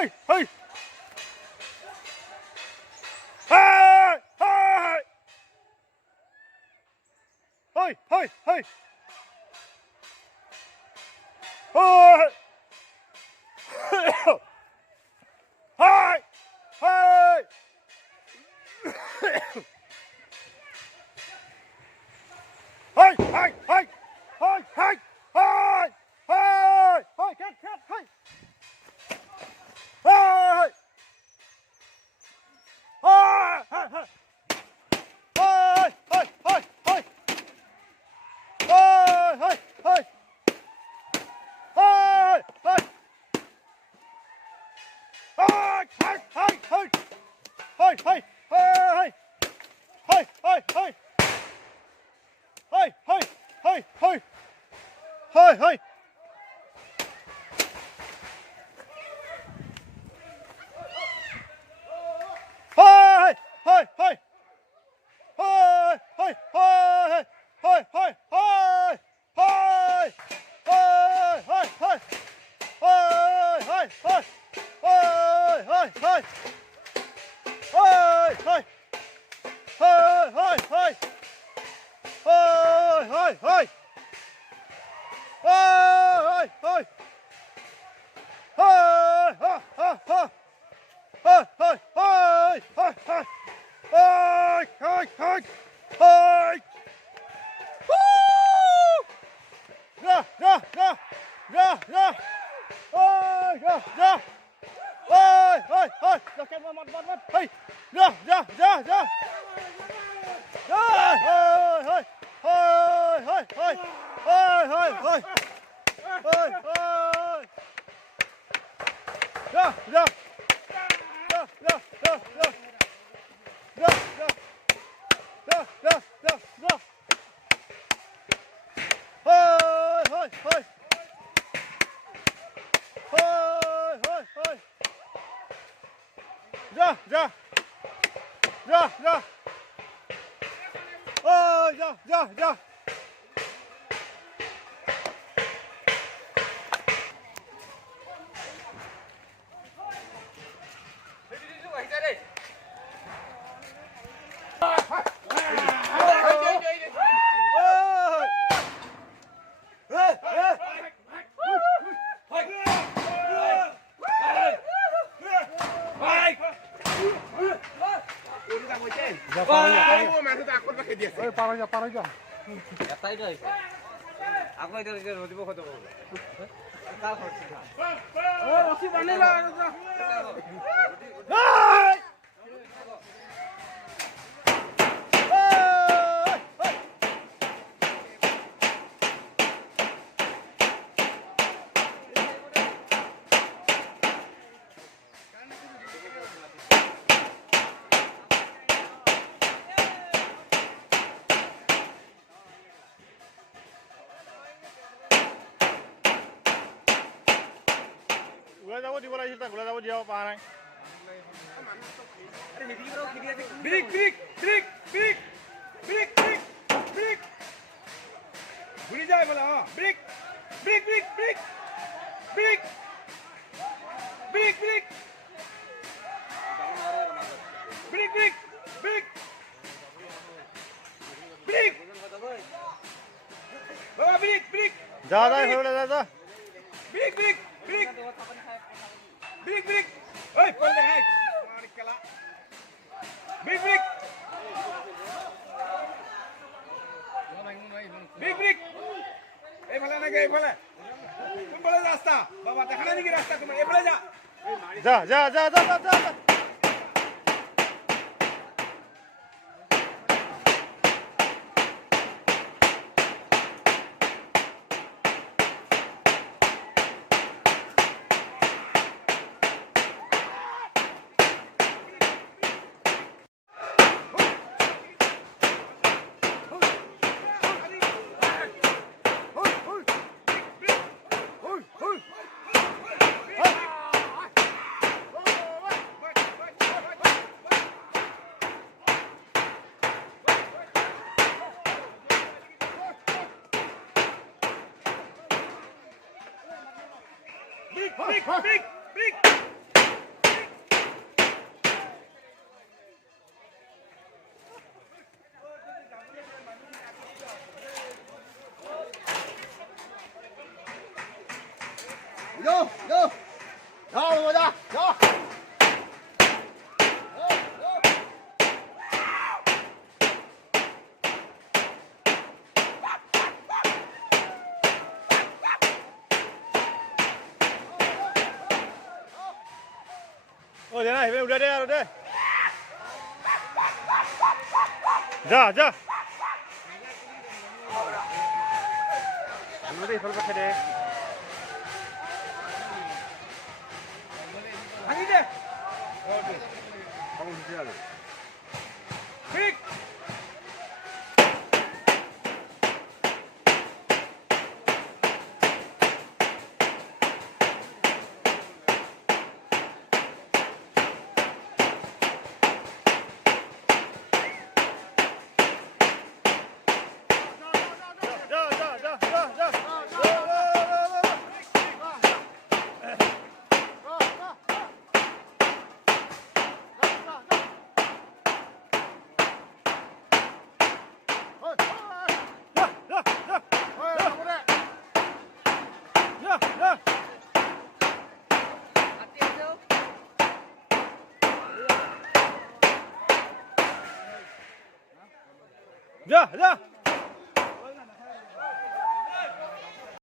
hey, hey. Hey, hey. Hey, hey, hey. Hey. Hey, hey. Hey, hey, hey. Hey, hey. Hey, hey. Hey, cat, hey. Hey. Hey, hey, hey. Hey, hey, hey, hey. Hey, hey, hey. Hey, hey. Hey, hey, hey, hey. Hey, hey, hey, hey. Hey, hey, hey. Hey, hey, hey, hey. Hey, hey. Hey, hey, hey. Hey, hey, hey, hey, hey, hey, hey, hey, hey, hey. Hey, hey, hey. Hey, hey, hey. Hey, hey. Hey, hey, hey. Hey, hey, hey. Hey, hey, hey. Hey, ha, ha, ha. Hey, hey, hey, hey, hey. Hey, hey, hey. Hey. Woo! Yeah, yeah, yeah. Yeah, yeah. Hey, yeah, yeah. Hey, hey, hey. Dạ, kèm vào mặt. Hey. Yeah, yeah, yeah, yeah. Yeah, hey, hey. Hey, hey, hey. Hey, hey, hey. Hey, hey. Yeah, yeah. Yeah, yeah, yeah, yeah. Yeah, yeah. Yeah, yeah, yeah, yeah. Hey, hey, hey. Hey, hey, hey. Yeah, yeah. Yeah, yeah. Oh, yeah, yeah, yeah. Parah aja. এটাই তো হয়েছে আপনার দিব কত বলবো কাল করছি রশি বানিলা ঘুরে যাবো দিব লাগিছিল ঘুরে যাবো দিব পৰা নাই brick brick brick brick brick brick brick ঘুরি যায় বলে হ্যাঁ brick brick brick brick brick brick brick brick brick brick brick বাবা ব্রিক ব্রিক যা যা হলে যা যা brick brick brick brick brick ওই কোন দেখাই মার কেলা ব্রিক ব্রিক ব্রিক ব্রিক এই ফলে নাকি এই ফলে তুমি বলে রাস্তা বাবা দেখা নাকি রাস্তা তুমি এই ফলে যা যা যা যা যা যা যা Big, big, big, big. Vô, vô. Đó, ngồi ra. Đó. Ôi thế này, đây đây đây. Ra, ra. 이거도 이걸 받게 돼. 아니래. 방금 주지 않아. 휙. 야, 야.